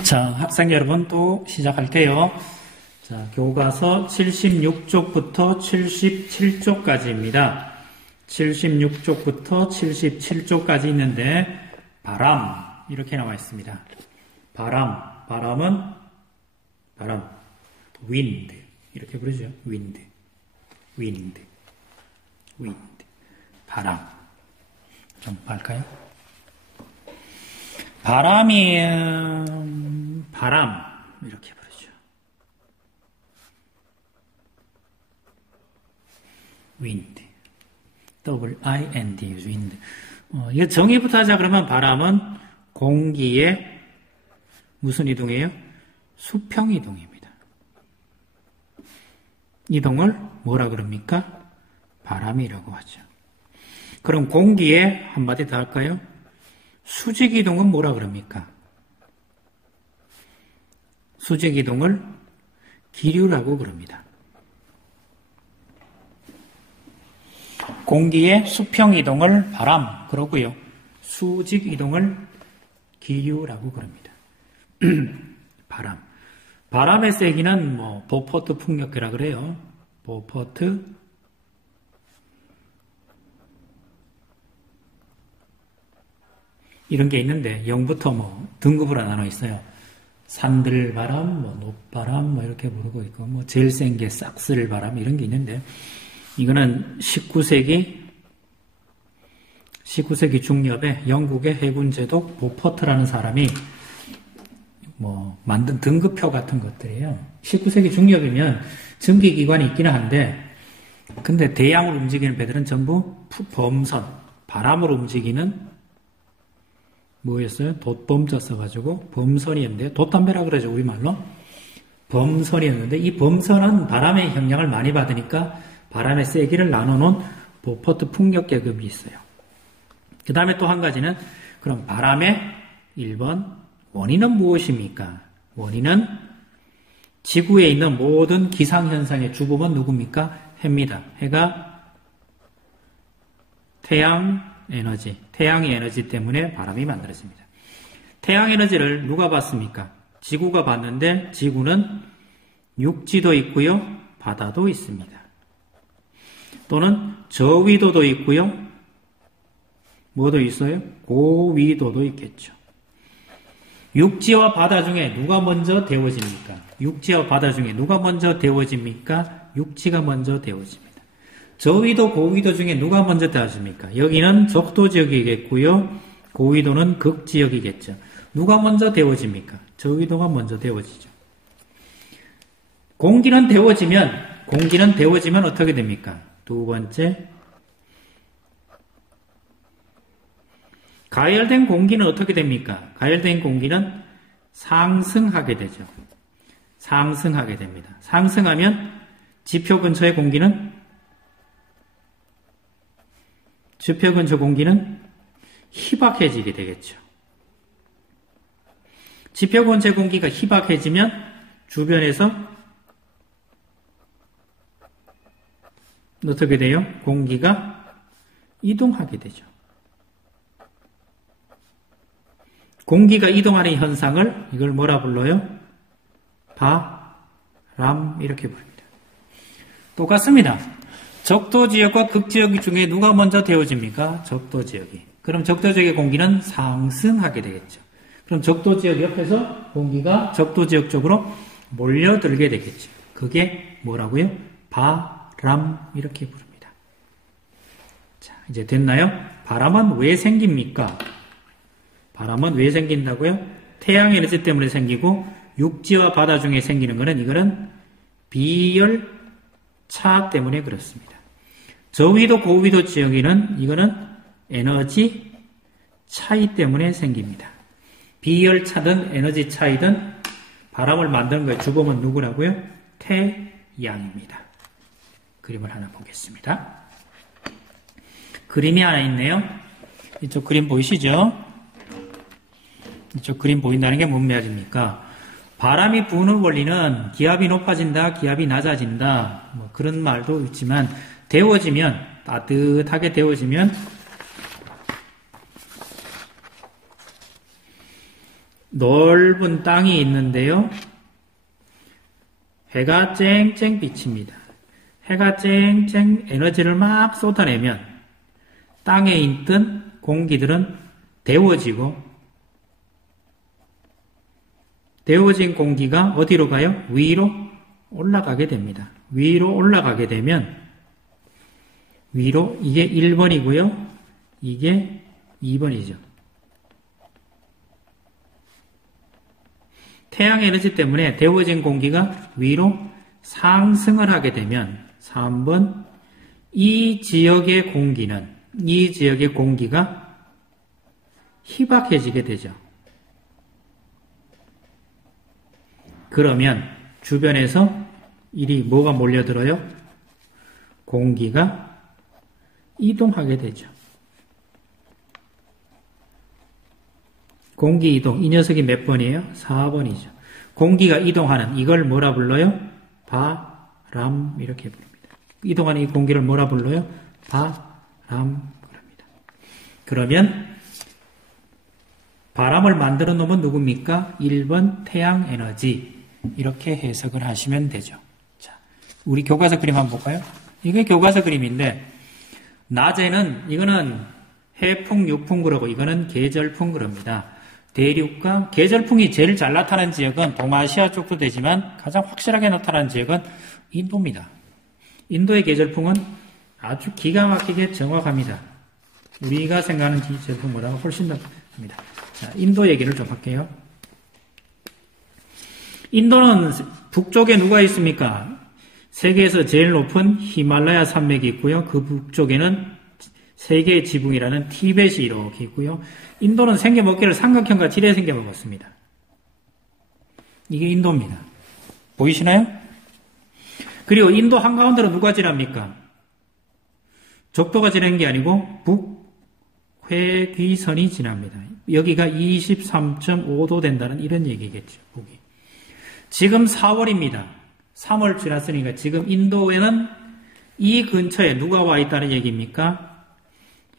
자, 학생 여러분 또 시작할게요. 자, 교과서 76쪽부터 77쪽까지입니다. 76쪽부터 77쪽까지 있는데 바람 이렇게 나와 있습니다. 바람은 바람, wind 이렇게 부르죠. wind, 바람. 좀 할까요? 바람이 바람 이렇게 부르죠. wind, W-I-N-D, wind. 이거 정의부터 하자 그러면 바람은 공기의 무슨 이동이에요? 수평 이동입니다. 이동을 뭐라 그럽니까? 바람이라고 하죠. 그럼 공기에 한마디 더 할까요? 수직 이동은 뭐라 그럽니까? 수직 이동을 기류라고 그럽니다. 공기의 수평 이동을 바람 그러고요. 수직 이동을 기류라고 그럽니다. 바람의 세기는 보포트 풍력계라 그래요. 보포트 이런 게 있는데 0부터 등급으로 나눠 있어요. 산들바람, 높바람 이렇게 부르고 있고 제일 센 게 싹쓸바람 이런 게 있는데 이거는 19세기 중엽에 영국의 해군 제독 보포트라는 사람이 만든 등급표 같은 것들이에요. 19세기 중엽이면 전기기관이 있기는 한데 근데 대양으로 움직이는 배들은 전부 범선, 바람으로 움직이는 뭐였어요? 돛범자 써가지고 범선이었는데 돛담배라 그러죠 우리말로. 범선이었는데 이 범선은 바람의 영향을 많이 받으니까 바람의 세기를 나눠놓은 보포트 풍력계급이 있어요. 그 다음에 또 한 가지는 그럼 바람의 1번 원인은 무엇입니까? 원인은 지구에 있는 모든 기상현상의 주범은 누굽니까? 해입니다. 해가 태양의 에너지 때문에 바람이 만들어집니다. 태양에너지를 누가 받습니까? 지구가 받는데 지구는 육지도 있고요. 바다도 있습니다. 또는 저위도도 있고요. 뭐도 있어요? 고위도도 있겠죠. 육지와 바다 중에 누가 먼저 데워집니까? 육지와 바다 중에 누가 먼저 데워집니까? 육지가 먼저 데워집니다. 저위도, 고위도 중에 누가 먼저 데워집니까? 여기는 적도지역이겠고요. 고위도는 극지역이겠죠. 누가 먼저 데워집니까? 저위도가 먼저 데워지죠. 공기는 데워지면 어떻게 됩니까? 두 번째, 가열된 공기는 어떻게 됩니까? 가열된 공기는 상승하게 되죠. 상승하게 됩니다. 상승하면 지표 근처 공기는 희박해지게 되겠죠. 지표 근처 공기가 희박해지면 주변에서 어떻게 돼요? 공기가 이동하게 되죠. 공기가 이동하는 현상을 이걸 뭐라 불러요? 바람 이렇게 부릅니다. 똑같습니다. 적도지역과 극지역 중에 누가 먼저 데워집니까? 적도지역이. 그럼 적도지역의 공기는 상승하게 되겠죠. 그럼 적도지역 옆에서 공기가 적도지역 쪽으로 몰려들게 되겠죠. 그게 뭐라고요? 바람 이렇게 부릅니다. 자, 이제 됐나요? 바람은 왜 생깁니까? 바람은 왜 생긴다고요? 태양에너지 때문에 생기고 육지와 바다 중에 생기는 거는 이거는 비열차 때문에 그렇습니다. 저위도 고위도 지역에는 이거는 에너지 차이 때문에 생깁니다. 비열차든 에너지 차이든 바람을 만드는 거의 주범은 누구라고요? 태양입니다. 그림을 하나 보겠습니다. 그림이 하나 있네요. 이쪽 그림 보이시죠? 이쪽 그림 보인다는 게 뭔 말입니까? 바람이 부는 원리는 기압이 높아진다, 기압이 낮아진다, 그런 말도 있지만, 따뜻하게 데워지면, 넓은 땅이 있는데요. 해가 쨍쨍 비칩니다. 해가 쨍쨍 에너지를 막 쏟아내면 땅에 있던 공기들은 데워지고, 데워진 공기가 어디로 가요? 위로 올라가게 됩니다. 위로 올라가게 되면 위로, 이게 1번이고요. 이게 2번이죠. 태양 에너지 때문에 데워진 공기가 위로 상승을 하게 되면 3번, 이 지역의 공기가 희박해지게 되죠. 그러면 주변에서 이리 뭐가 몰려들어요? 공기가 이동하게 되죠. 공기 이동, 이 녀석이 몇 번이에요? 4번이죠. 공기가 이동하는 이걸 뭐라 불러요? 바람, 이렇게 부릅니다. 이동하는 이 공기를 뭐라 불러요? 바람 그럽니다. 그러면 바람을 만들어 놓으면 누굽니까? 1번 태양 에너지, 이렇게 해석을 하시면 되죠. 자, 우리 교과서 그림 한번 볼까요? 이게 교과서 그림인데, 낮에는 이거는 해풍, 유풍 그러고 이거는 계절풍 그럽니다. 대륙과 계절풍이 제일 잘 나타나는 지역은 동아시아 쪽도 되지만 가장 확실하게 나타나는 지역은 인도입니다. 인도의 계절풍은 아주 기가 막히게 정확합니다. 우리가 생각하는 계절풍보다 훨씬 더 합니다. 자, 인도 얘기를 좀 할게요. 인도는 북쪽에 누가 있습니까? 세계에서 제일 높은 히말라야 산맥이 있고요. 그 북쪽에는 세계의 지붕이라는 티벳이 이렇게 있고요. 인도는 생겨먹기를 삼각형과 지뢰 생겨먹었습니다. 이게 인도입니다. 보이시나요? 그리고 인도 한가운데로 누가 지납니까? 적도가 지나는 게 아니고 북회귀선이 지납니다. 여기가 23.5도 된다는 이런 얘기겠죠. 북이. 지금 4월입니다. 3월 지났으니까 지금 인도에는 이 근처에 누가 와 있다는 얘기입니까?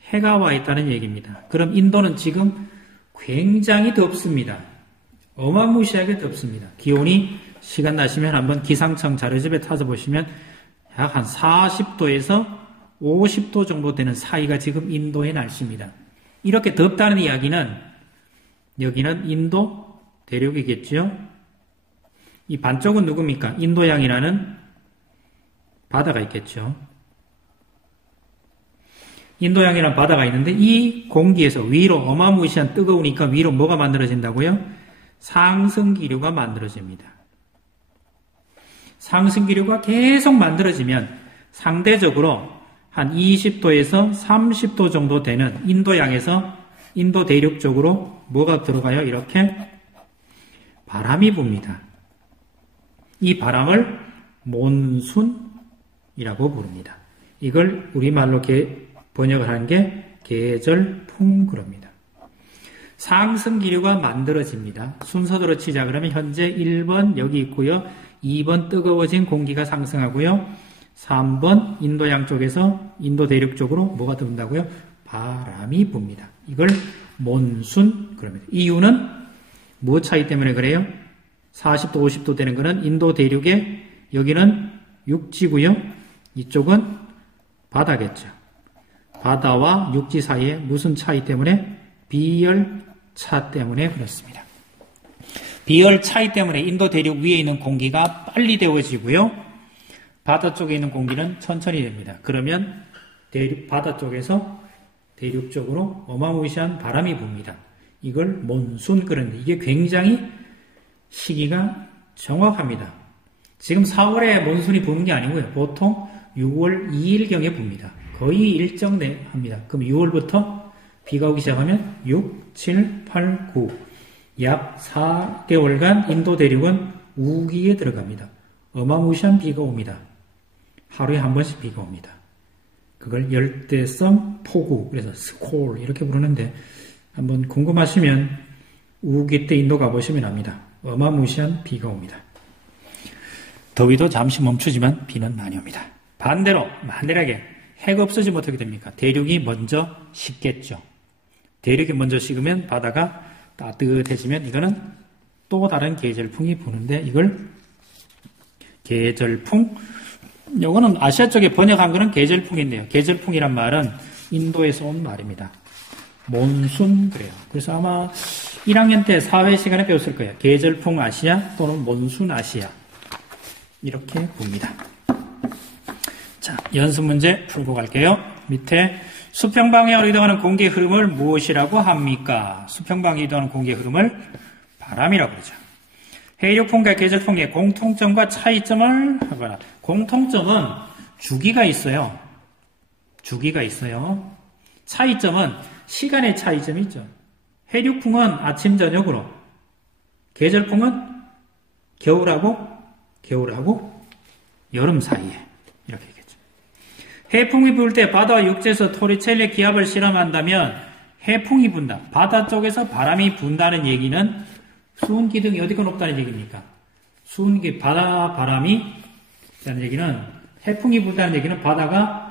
해가 와 있다는 얘기입니다. 그럼 인도는 지금 굉장히 덥습니다. 어마무시하게 덥습니다. 기온이 시간 나시면 한번 기상청 자료집에 타서 보시면 약 한 40도에서 50도 정도 되는 사이가 지금 인도의 날씨입니다. 이렇게 덥다는 이야기는 여기는 인도 대륙이겠죠. 이 반쪽은 누굽니까? 인도양이라는 바다가 있겠죠. 인도양이라는 바다가 있는데 이 공기에서 위로 어마무시한 뜨거우니까 위로 뭐가 만들어진다고요? 상승기류가 만들어집니다. 상승기류가 계속 만들어지면 상대적으로 한 20도에서 30도 정도 되는 인도양에서 인도 대륙 쪽으로 뭐가 들어가요? 이렇게 바람이 붑니다. 이 바람을 몬순이라고 부릅니다. 이걸 우리말로 번역을 하는 게 계절풍 그럽니다. 상승기류가 만들어집니다. 순서대로 치자 그러면 현재 1번 여기 있고요. 2번 뜨거워진 공기가 상승하고요. 3번 인도양 쪽에서 인도 대륙 쪽으로 뭐가 든다고요? 바람이 붑니다. 이걸 몬순 그럽니다. 이유는 뭐 차이 때문에 그래요? 40도 50도 되는 거는 인도 대륙에 여기는 육지고요. 이쪽은 바다겠죠. 바다와 육지 사이에 무슨 차이 때문에? 비열차 때문에 그렇습니다. 비열 차이 때문에 인도 대륙 위에 있는 공기가 빨리 데워지고요. 바다 쪽에 있는 공기는 천천히 됩니다. 그러면 바다 쪽에서 대륙 쪽으로 어마무시한 바람이 붑니다. 이걸 몬순 그런데 이게 굉장히 시기가 정확합니다. 지금 4월에 몬순이 부는 게 아니고요. 보통 6월 2일경에 붑니다. 거의 일정 내 합니다. 그럼 6월부터 비가 오기 시작하면 6, 7, 8, 9 약 4개월간 인도 대륙은 우기에 들어갑니다. 어마무시한 비가 옵니다. 하루에 한 번씩 비가 옵니다. 그걸 열대성 폭우, 그래서 스콜 이렇게 부르는데 한번 궁금하시면 우기 때 인도 가보시면 압니다. 어마무시한 비가 옵니다. 더위도 잠시 멈추지만 비는 많이 옵니다. 반대로 만일하게 해가 없어지면 어떻게 됩니까? 대륙이 먼저 식겠죠. 대륙이 먼저 식으면 바다가 따뜻해지면 이거는 또 다른 계절풍이 부는데 이걸 계절풍, 요거는 아시아 쪽에 번역한 거는 계절풍인데요. 계절풍이란 말은 인도에서 온 말입니다. 몬순 그래요. 그래서 아마 1학년 때 사회 시간에 배웠을 거예요. 계절풍 아시아 또는 몬순 아시아 이렇게 봅니다. 자, 연습 문제 풀고 갈게요. 밑에 수평방향으로 이동하는 공기의 흐름을 무엇이라고 합니까? 수평방향으로 이동하는 공기의 흐름을 바람이라고 그러죠. 해류풍과 계절풍의 공통점과 차이점을 하거나. 공통점은 주기가 있어요. 주기가 있어요. 차이점은 시간의 차이점이 있죠. 해류풍은 아침 저녁으로, 계절풍은 겨울하고 여름 사이에 이렇게 얘기했죠. 해풍이 불 때 바다와 육지에서 토리첼리 기압을 실험한다면 해풍이 분다. 바다 쪽에서 바람이 분다는 얘기는 수온 기둥이 어디가 높다는 얘기입니까? 바다 바람이 라는 얘기는 해풍이 불다는 얘기는 바다가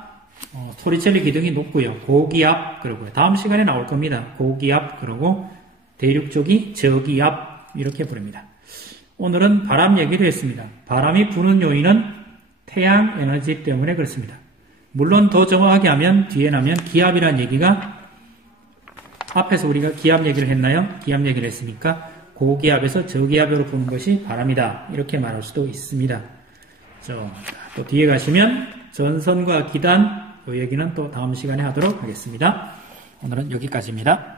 토리첼리 기둥이 높고요. 고기압 그러고요. 다음 시간에 나올 겁니다. 고기압 그러고 대륙 쪽이 저기압 이렇게 부릅니다. 오늘은 바람 얘기를 했습니다. 바람이 부는 요인은 태양 에너지 때문에 그렇습니다. 물론 더 정확하게 하면 뒤에 나면 기압이라는 얘기가 앞에서 우리가 기압 얘기를 했나요? 기압 얘기를 했으니까 고기압에서 저기압으로 부는 것이 바람이다. 이렇게 말할 수도 있습니다. 또 뒤에 가시면 전선과 기단 이 얘기는 또 다음 시간에 하도록 하겠습니다. 오늘은 여기까지입니다.